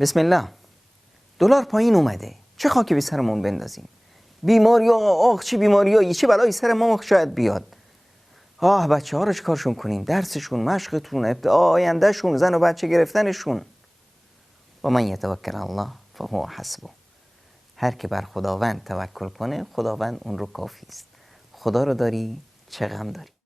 بسم الله. دلار پایین اومده، چه خاکی به سرمون بندازیم؟ بیماری ها، چه بیماریایی، چه بلایی سر ما شاید بیاد. بچه ها رو چه کارشون کنیم؟ درسشون، مشقتون، آیندهشون، زن و بچه گرفتنشون. و من یتوکل الله فهو حسبه. هر که بر خداوند توکل کنه، خداوند اون رو کافی است. خدا رو داری، چه غم داری؟